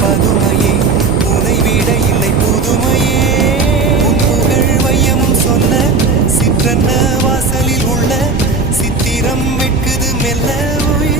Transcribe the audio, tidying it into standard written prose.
பதுமையே உனை விட இல்லை புதுமையே உன் புகழ் வையமும் சொல்ல சிற்றன்ன வாசலில் உள்ள சித்திரம் வெட்குது மெல்ல உயிர்